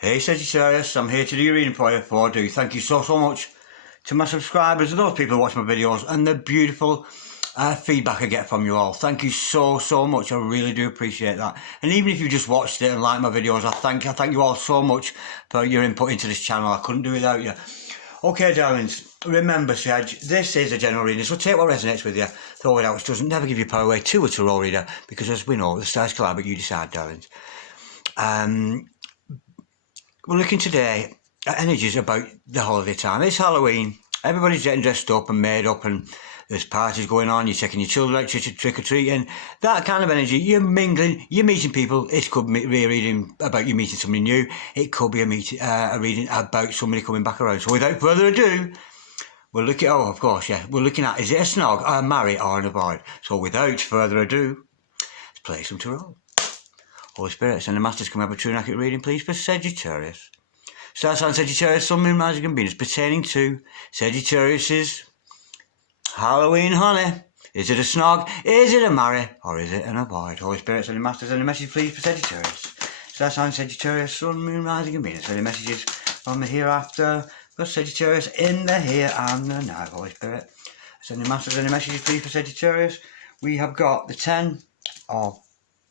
Hey Sagittarius, I'm here to do your reading for you. Thank you so much to my subscribers and those people who watch my videos and the beautiful feedback I get from you all. Thank you so much. I really do appreciate that. And even if you just watched it and liked my videos, I thank you all so much for your input into this channel. I couldn't do it without you. Okay, darlings, remember, Sag, this is a general reading, so take what resonates with you, throw it out, which doesn't never give you power away to a tarot reader, because as we know, the stars collide, but you decide, darlings. We're looking today at energies about the holiday time. It's Halloween, everybody's getting dressed up and made up, and there's parties going on, you're taking your children out trick-or-treating, that kind of energy. You're mingling, you're meeting people. It could be a reading about you meeting somebody new. It could be a reading about somebody coming back around. So without further ado, we're looking, we're looking at, is it a snog, a marry, or an avoid? So without further ado, let's play some tarot. Holy Spirits and the Masters, come have a true and accurate reading, please, for Sagittarius. Star sign Sagittarius, Sun, Moon, Rising and Venus, pertaining to Sagittarius's Halloween honey. Is it a snog? Is it a marry? Or is it an avoid? Holy Spirits and the Masters, and a message, please, for Sagittarius. Star sign Sagittarius, Sun, Moon, Rising and Venus. Any messages from the hereafter for Sagittarius in the here and the now. Holy Spirit. Send the Masters and the messages, please, for Sagittarius. We have got the 10 of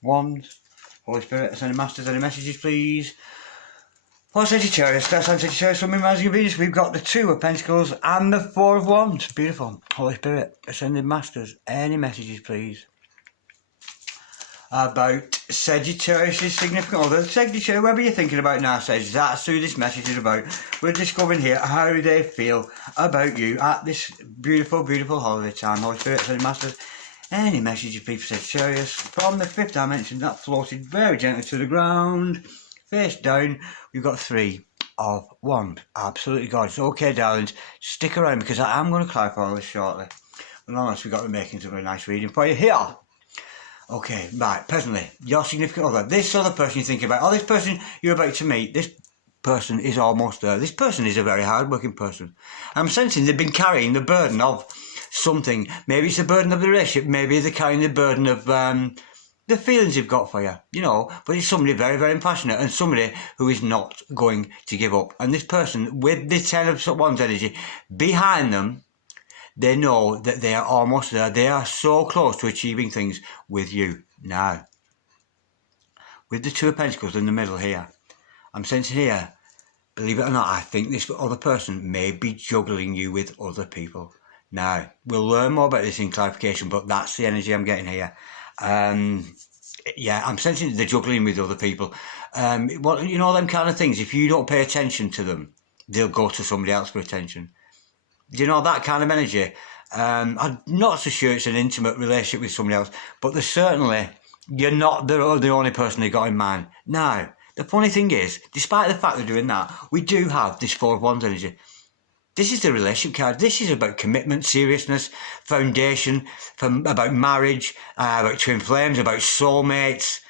Wands. Holy Spirit, send the Masters and the messages, please. For Sagittarius, Star sign Sagittarius, Sun, Moon, Rising and Venus, we've got the 2 of Pentacles and the 4 of Wands. Beautiful. Holy Spirit, send the Masters any messages, please, about Sagittarius' significant other. Sagittarius, whoever you're thinking about now, says that's who this message is about. We're discovering here how they feel about you at this beautiful, beautiful holiday time. Holy Spirit, send the Masters any messages, please, for Sagittarius from the 5th dimension that floated very gently to the ground. Face down, we've got 3 of Wands. Absolutely gorgeous. Okay, darlings, stick around because I am going to clarify all this shortly. And honestly, we've got the makings of a nice reading for you here. Okay, right, presently, your significant other, this other person you're thinking about, or this person you're about to meet, this person is almost there. This person is a very hard-working person. I'm sensing they've been carrying the burden of something. Maybe it's the burden of the relationship, maybe they're carrying the burden of the feelings you've got for you, you know, but it's somebody very, very passionate and somebody who is not going to give up. And this person, with the 10 of Wands energy behind them, they know that they are almost there. They are so close to achieving things with you now. With the 2 of Pentacles in the middle here, I'm sensing here, believe it or not, I think this other person may be juggling you with other people. Now, we'll learn more about this in clarification, but that's the energy I'm getting here. Yeah, I'm sensing the juggling with other people. Well, you know, them kind of things, if you don't pay attention to them, they'll go to somebody else for attention. You know, that kind of energy. I'm not so sure it's an intimate relationship with somebody else, but there's certainly, you're not the only person they got in mind. Now, the funny thing is, despite the fact they're doing that, we do have this 4 of Wands energy. This is the relationship card. This is about commitment, seriousness, foundation, about marriage, about twin flames, about soulmates.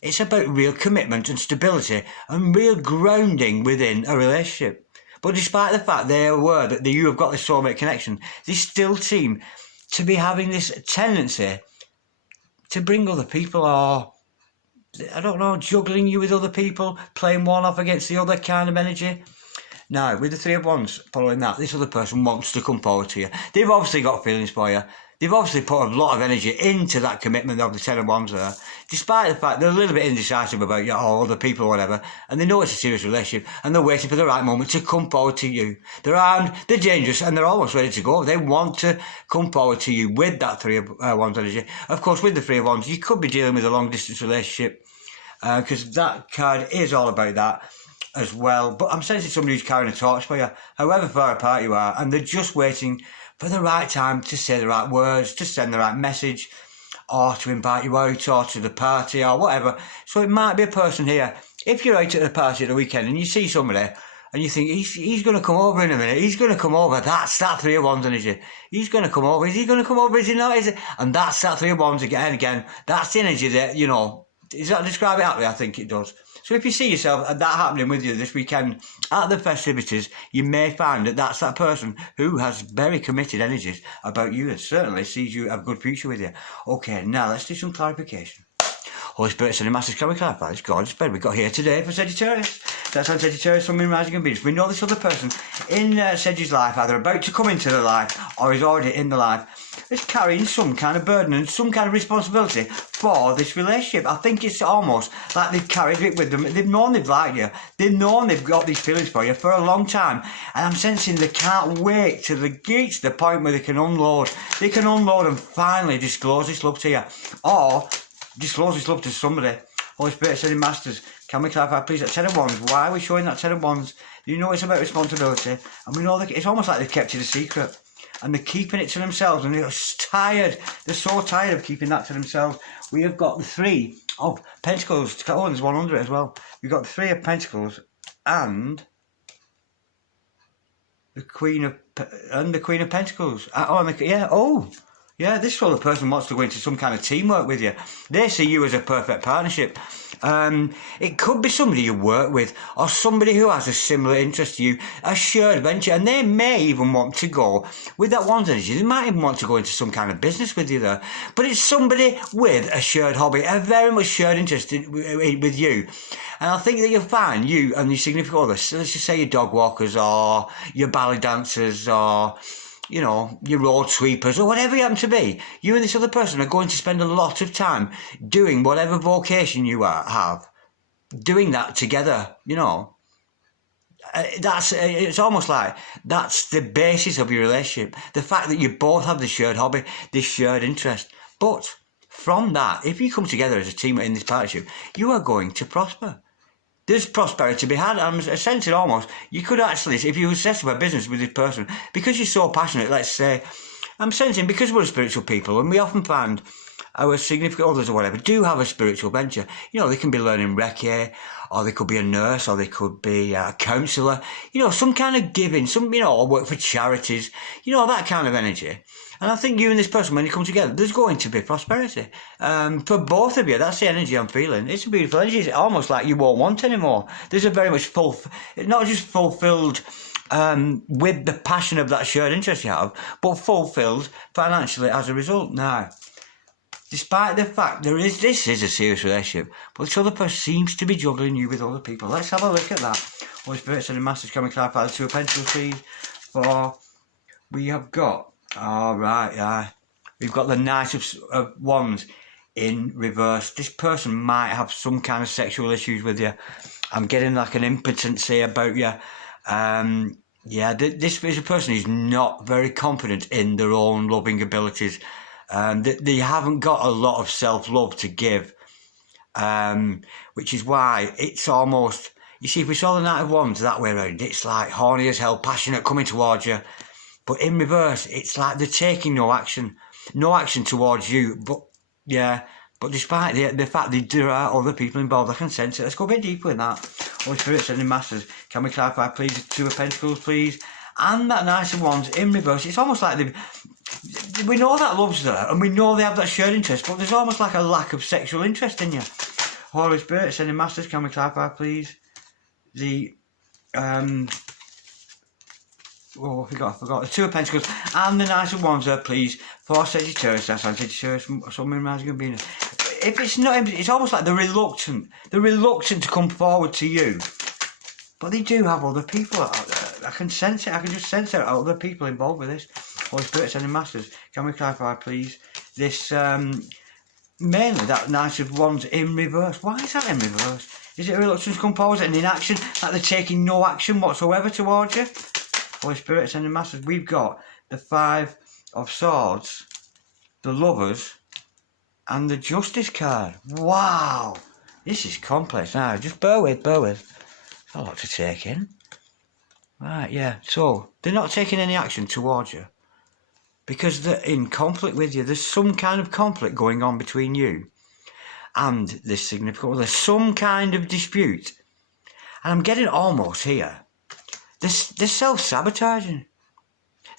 It's about real commitment and stability and real grounding within a relationship. But despite the fact they're aware that you have got this soulmate connection, they still seem to be having this tendency to bring other people, or, I don't know, juggling you with other people, playing one off against the other kind of energy. Now, with the 3 of Wands following that, this other person wants to come forward to you. They've obviously got feelings for you. They've obviously put a lot of energy into that commitment of the 10 of Wands there, despite the fact they're a little bit indecisive about you or other people or whatever, and they know it's a serious relationship, and they're waiting for the right moment to come forward to you. They're armed, they're dangerous, and they're almost ready to go. They want to come forward to you with that 3 of Wands energy. Of course, with the 3 of Wands, you could be dealing with a long-distance relationship, because that card is all about that as well. But I'm sensing somebody who's carrying a torch for you, however far apart you are, and they're just waiting for the right time to say the right words, to send the right message, or to invite you out, or to the party, or whatever. So it might be a person here, if you're out at the party at the weekend and you see somebody and you think, he's going to come over in a minute, he's going to come over, that's that 3 of Wands energy. He's going to come over, is he going to come over, is he not, is it? And that's that 3 of Wands again, that's the energy that, you know, does that describe it aptly? I think it does. So if you see yourself that happening with you this weekend at the festivities, you may find that that's that person who has very committed energies about you and certainly sees you have a good future with you. Okay, now let's do some clarification. Holy Spirit, Son, and Masters, can we clarify this gorgeous bed we've got here today for Sagittarius? That's on Sagittarius, Sun, Moon, Rising and Venus. We know this other person in Sedge's life, either about to come into the life or is already in the life, is carrying some kind of burden and some kind of responsibility for this relationship. I think it's almost like they've carried it with them. They've known they've liked you. They've known they've got these feelings for you for a long time. And I'm sensing they can't wait till they get to the point where they can unload. They can unload and finally disclose this love to you. Or disclose this love to somebody. Holy Spirit, Ascended Masters, can we clarify please that Ten of Wands? Why are we showing that Ten of Wands? You know it's about responsibility, and we know that it's almost like they've kept it a secret, and they're keeping it to themselves, and they're tired. They're so tired of keeping that to themselves. We have got the Three of Pentacles. Oh, and there's one under it as well. We've got the Three of Pentacles and the Queen of Pentacles. Yeah, this sort of person wants to go into some kind of teamwork with you. They see you as a perfect partnership. It could be somebody you work with or somebody who has a similar interest to you, a shared venture, and they may even want to go with that one's energy. They might even want to go into some kind of business with you there. But it's somebody with a shared hobby, a very much shared interest with you. And I think that you'll find you and your significant other, so let's just say your dog walkers or your ballet dancers or, you know, your road sweepers or whatever you happen to be, you and this other person are going to spend a lot of time doing whatever vocation you have, doing that together, you know. It's almost like that's the basis of your relationship. The fact that you both have the shared hobby, this shared interest. But from that, if you come together as a team in this partnership, you are going to prosper. There's prosperity to be had. I'm sensing almost, you could actually, if you were set up a business with this person, because you're so passionate, let's say, I'm sensing, because we're spiritual people, and we often find our significant others or whatever do have a spiritual venture. You know, they can be learning Reiki, or they could be a nurse, or they could be a counsellor, you know, some kind of giving, some, you know, or work for charities, you know, that kind of energy. And I think you and this person, when you come together, there's going to be prosperity. For both of you, that's the energy I'm feeling. It's a beautiful energy. It's almost like you won't want anymore. There's a very much not just fulfilled with the passion of that shared interest you have, but fulfilled financially as a result. Now, despite the fact this is a serious relationship, but this other person seems to be juggling you with other people. Let's have a look at that. Holy Spirit, Ascended Masters, can we clarify the Two of Pentacles, please? For we have got, we've got the Knight of Wands in reverse. This person might have some kind of sexual issues with you. I'm getting like an impotency about you. This is a person who's not very confident in their own loving abilities. They haven't got a lot of self-love to give, which is why it's almost, you see, if we saw the Knight of Wands that way around, it's like horny as hell, passionate, coming towards you. But in reverse, it's like they're taking no action towards you. But despite the fact that there are other people involved, I can sense it. Let's go a bit deeper in that. Holy Spirit, Ascended Masters, can we clarify, please, the Two of Pentacles, please? And that Knight of Wands in reverse. It's almost like we know that love's there, and we know they have that shared interest, but there's almost like a lack of sexual interest in you. Holy Spirit, Ascended Masters, can we clarify, please? The I forgot. The Two of Pentacles and the Knight of Wands there, please, for Sagittarius. That's on Sagittarius, Sun, Moon, Rising and Venus. If it's not, it's almost like they're reluctant. They're reluctant to come forward to you. But they do have other people out there. I can sense it. I can just sense there are other people involved with this. Holy Spirit, Ascended Masters, can we clarify, please? This, mainly that Knight of Wands in reverse. Why is that in reverse? Is it a reluctance to come forward and inaction? Like they're taking no action whatsoever towards you? Holy Spirit, Ascended Masters, we've got the Five of Swords, the Lovers, and the Justice card. Wow! This is complex. Now, just bear with. There's a lot to take in. Right, yeah. So, they're not taking any action towards you because they're in conflict with you. There's some kind of conflict going on between you and this significant other. There's some kind of dispute. And I'm getting almost here. They're self-sabotaging.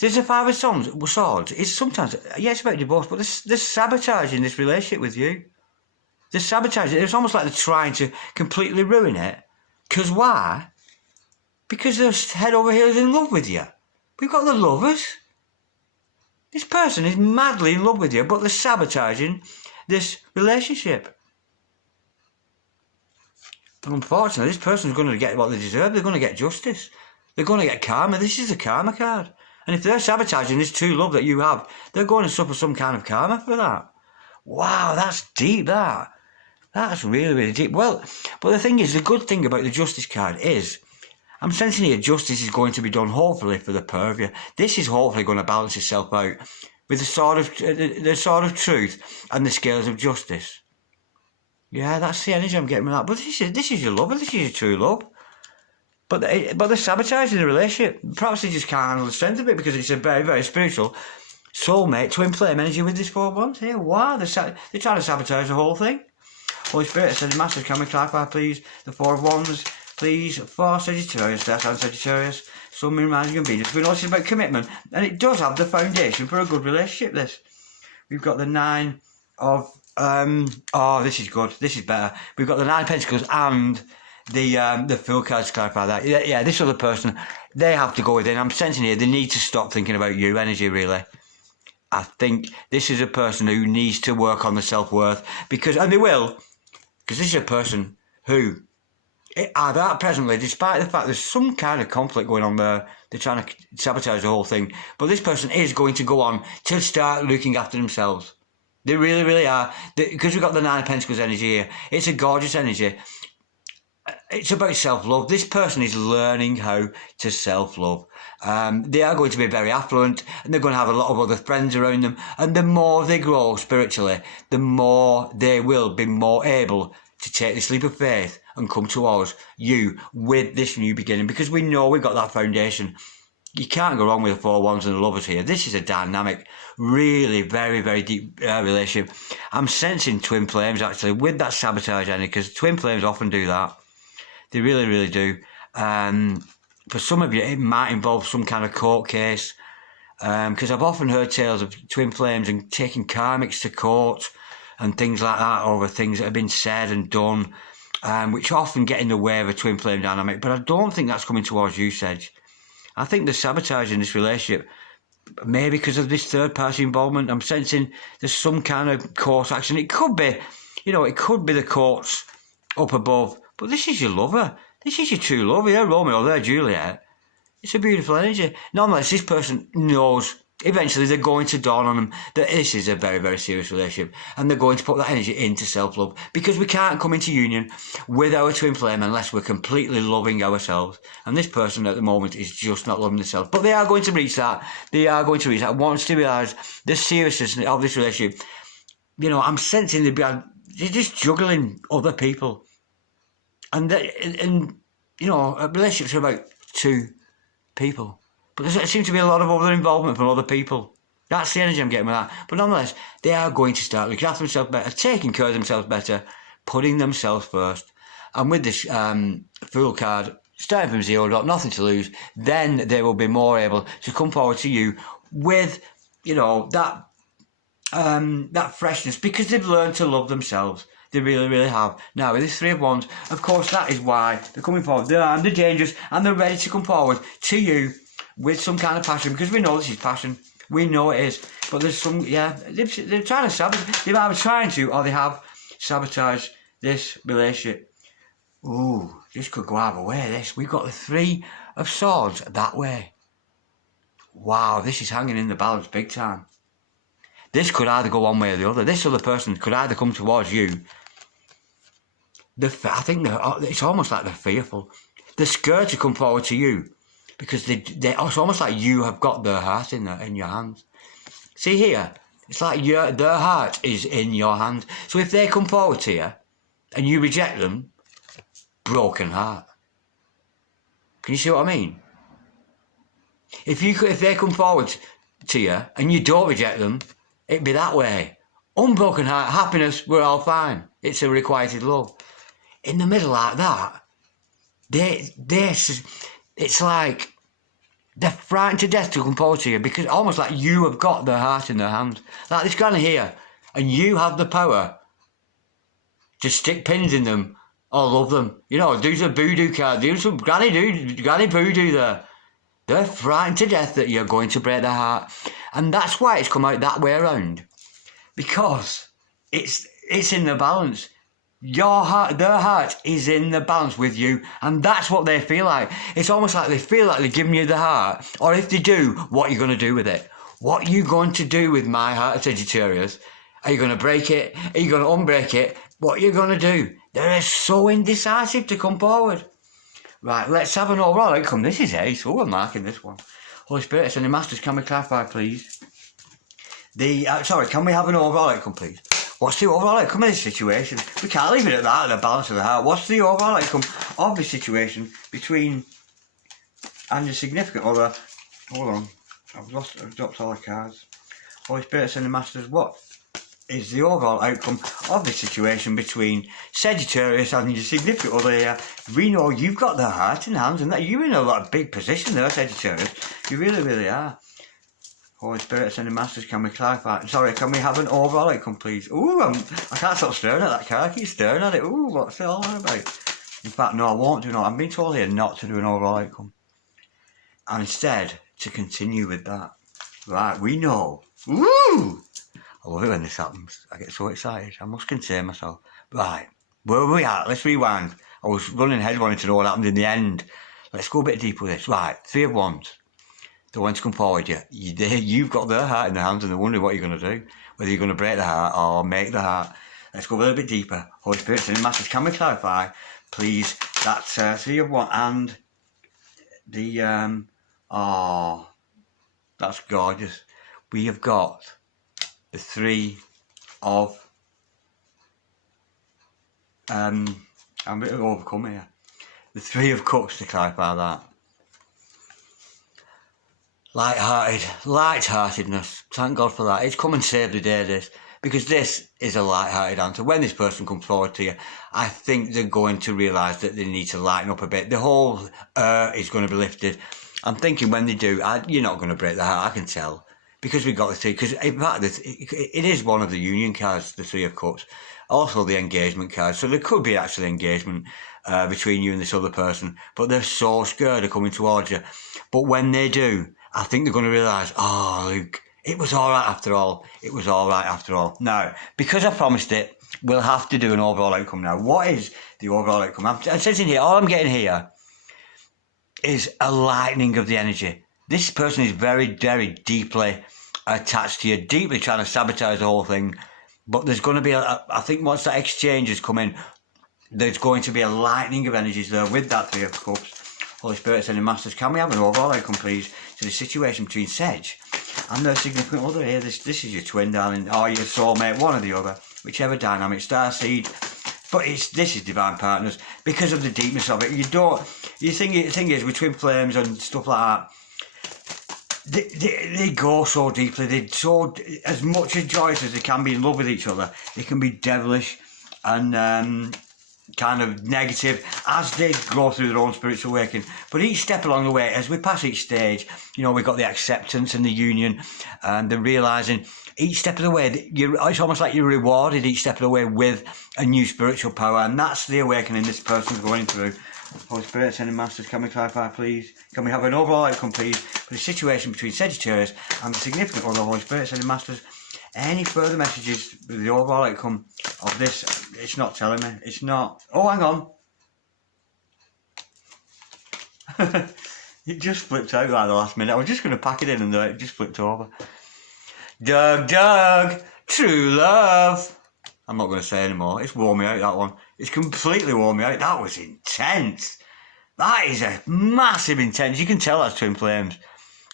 There's a Five of Swords. It's sometimes, it's about divorce, but they're sabotaging this relationship with you. They're sabotaging it. It's almost like they're trying to completely ruin it. Because why? Because they're head over heels in love with you. We've got the Lovers. This person is madly in love with you, but they're sabotaging this relationship. And unfortunately, this person's going to get what they deserve. They're going to get justice. They're going to get karma. This is the karma card. And if they're sabotaging this true love that you have, they're going to suffer some kind of karma for that. Wow, that's deep, that. That's really, really deep. Well, but the thing is, the good thing about the justice card is, I'm sensing here justice is going to be done, hopefully, for the pair of you. This is hopefully going to balance itself out with the sword of truth and the scales of justice. Yeah, that's the energy I'm getting with that. But this is your lover. This is your true love. But they're sabotaging the relationship. Perhaps they just can't handle the strength of it because it's a very, very spiritual soulmate twin flame energy with this 4 of Wands here. Wow, they're trying to sabotage the whole thing. Holy Spirit, send a massive, can we clarify, please? The 4 of Wands, please, for Sagittarius, that's on Sagittarius, Sun, Moon, Rising and Venus. We know this is about commitment, and it does have the foundation for a good relationship, this. We've got the 9 of, oh, this is good, this is better. We've got the 9 of Pentacles and the Fool card to clarify that. Yeah, this other person, they have to go within. I'm sensing here, they need to stop thinking about you energy, really. I think this is a person who needs to work on the self-worth, and they will, because this is a person who, at presently, despite the fact there's some kind of conflict going on there, they're trying to sabotage the whole thing, but this person is going to go on to start looking after themselves. They really, really are. Because we've got the 9 of Pentacles energy here, it's a gorgeous energy. It's about self-love. This person is learning how to self-love. They are going to be very affluent and they're going to have a lot of other friends around them. And the more they grow spiritually, the more they will be more able to take this leap of faith and come towards you with this new beginning. Because we know we've got that foundation. You can't go wrong with the 4 Wands and the Lovers here. This is a dynamic, really very, very deep relationship. I'm sensing twin flames actually with that sabotage energy, because twin flames often do that. They really, really do. For some of you, it might involve some kind of court case. Because I've often heard tales of twin flames and taking karmics to court and things like that over things that have been said and done, which often get in the way of a twin flame dynamic. But I don't think that's coming towards you, Sag. I think the sabotage in this relationship, maybe because of this third-party involvement. I'm sensing there's some kind of court action. It could be, it could be the courts up above. But this is your lover. This is your true lover. They're Romeo, they're Juliet. It's a beautiful energy. Nonetheless, this person knows eventually they're going to dawn on them that this is a very, very serious relationship. And they're going to put that energy into self-love. Because we can't come into union with our twin flame unless we're completely loving ourselves. And this person at the moment is just not loving themselves. But they are going to reach that. They are going to reach that. Once they realise the seriousness of this relationship, I'm sensing they're just juggling other people. And relationships are about 2 people. But there seems to be a lot of other involvement from other people. That's the energy I'm getting with that. But nonetheless, they are going to start looking after themselves better, taking care of themselves better, putting themselves first. And with this Fool card, starting from 0, nothing to lose, then they will be more able to come forward to you with, that freshness, because they've learned to love themselves. They really, really have. Now, with this 3 of Wands, of course, that is why they're coming forward. They're dangerous, and they're ready to come forward to you with some kind of passion, because we know this is passion. We know it is. But there's some, they're trying to sabotage. They're either trying to, or they have sabotaged this relationship. Ooh, this could go either way, this. We've got the 3 of Swords that way. Wow, this is hanging in the balance big time. This could either go one way or the other. This other person could either come towards you. I think it's almost like they're fearful. They're scared to come forward to you because it's almost like you have got their heart in your hands. See here, it's like their heart is in your hand. So if they come forward to you and you reject them, broken heart. Can you see what I mean? If they come forward to you and you don't reject them, it'd be that way. Unbroken heart, happiness, we're all fine. It's a requited love. In the middle like that, it's like they're frightened to death to come forward to you, because almost like you have got their heart in their hand. Like this granny here, and you have the power to stick pins in them or love them. Do some voodoo card, do some granny voodoo there. They're frightened to death that you're going to break their heart. And that's why it's come out that way around. Because it's in the balance. Your heart, their heart is in the balance with you, and that's what they feel like. It's almost like they feel like they're giving you the heart, or if they do, what are you going to do with it? What are you going to do with my heart, Sagittarius? Are you going to break it? Are you going to unbreak it? What are you going to do? They're so indecisive to come forward. Right, let's have an overall outcome. This is ace. Oh, I'm marking this one. Holy Spirit and the Masters, can we clarify, please? Can we have an overall outcome, please? What's the overall outcome of this situation? We can't leave it at that, the balance of the heart. What's the overall outcome of this situation between and your significant other? Hold on, I've dropped all the cards. Holy Spirit and the Masters, what is the overall outcome of this situation between Sagittarius and your significant other here? We know you've got their heart in hands, and that you're in a lot of big position there, Sagittarius. You really, really are. Holy Spirit and the Masters, can we clarify? Sorry, can we have an overall outcome, please? Ooh, I can't stop staring at that card. I keep staring at it. Ooh, what's it all about? In fact, no, I won't do no. I'm being told here not to do an overall outcome. And instead, to continue with that. Right, we know. Ooh! I love it when this happens. I get so excited. I must contain myself. Right, where are we at? Let's rewind. I was running ahead wanting to know what happened in the end. Let's go a bit deeper with this. Right, Three of Wands. They want to come forward, you've got their heart in their hands and they're wondering what you're going to do. Whether you're going to break the heart or make the heart. Let's go a little bit deeper. Holy Spirit and the Masters, can we clarify, please, that's Three of Wands and the, that's gorgeous. We have got the Three of, I'm a bit overcome here. The Three of Cups, to clarify that. Light-heartedness. Thank God for that. It's come and saved the day, this. Because this is a light-hearted answer. When this person comes forward to you, I think they're going to realise that they need to lighten up a bit. The whole is going to be lifted. I'm thinking when they do, you're not going to break the heart, I can tell. Because we've got the Three. Because in fact, it is one of the union cards, the Three of Cups. Also the engagement card. So there could be actually engagement between you and this other person. But they're so scared of coming towards you. But when they do, I think they're going to realise, oh, Luke, it was all right after all. It was all right after all. Now, because I promised it, we'll have to do an overall outcome now. What is the overall outcome? It says in here, all I'm getting here is a lightening of the energy. This person is very, very deeply attached to you, deeply trying to sabotage the whole thing. But there's going to be, I think once that exchange has come in, there's going to be a lightening of energies there with that Three of Cups. Holy Spirit and the Masters, can we have an overall outcome, please, to the situation between Sedge and their significant other here? This is your twin, darling, or your soulmate, one or the other, whichever dynamic, starseed. But this is divine partners because of the deepness of it. The thing is with twin flames and stuff like that, they go so deeply. They're so, as much as joyous as they can be in love with each other, they can be devilish and kind of negative as they go through their own spiritual awakening. But each step along the way, as we pass each stage, we've got the acceptance and the union and the realising each step of the way, it's almost like you're rewarded each step of the way with a new spiritual power, and that's the awakening this person's going through. Holy Spirit and the Masters, can we clarify, please? Can we have an overall outcome, please, for the situation between Sagittarius and the significant other, Holy Spirit and the Masters? Any further messages with the overall outcome of this? It's not telling me. It's not. Oh, hang on. It just flipped out like the last minute. I was just going to pack it in and it just flipped over. Doug, true love. I'm not going to say anymore. It's worn me out, that one. It's completely worn me out. That was intense. That is a massive intense. You can tell that's twin flames.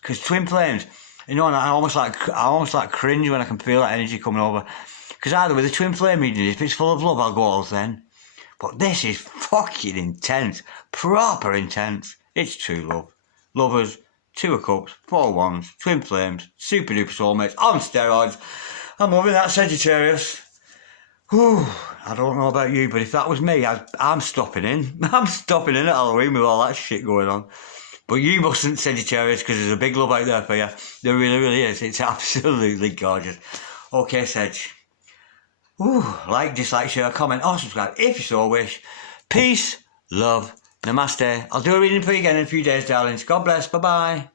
Because twin flames, and I almost like cringe when I can feel that energy coming over. Because either with a twin flame reading, if it's full of love, I'll go all zen. But this is fucking intense. Proper intense. It's true love. Lovers, Two of Cups, Four of Wands, twin flames, super duper soulmates, on steroids. I'm loving that, Sagittarius. Whew, I don't know about you, but if that was me, I'm stopping in. I'm stopping in at Halloween with all that shit going on. But you mustn't, Sagittarius, because there's a big love out there for you. There really, really is. It's absolutely gorgeous. Okay, Sedge. Ooh, like, dislike, share, comment, or subscribe if you so wish. Peace, love, namaste. I'll do a reading for you again in a few days, darlings. God bless. Bye-bye.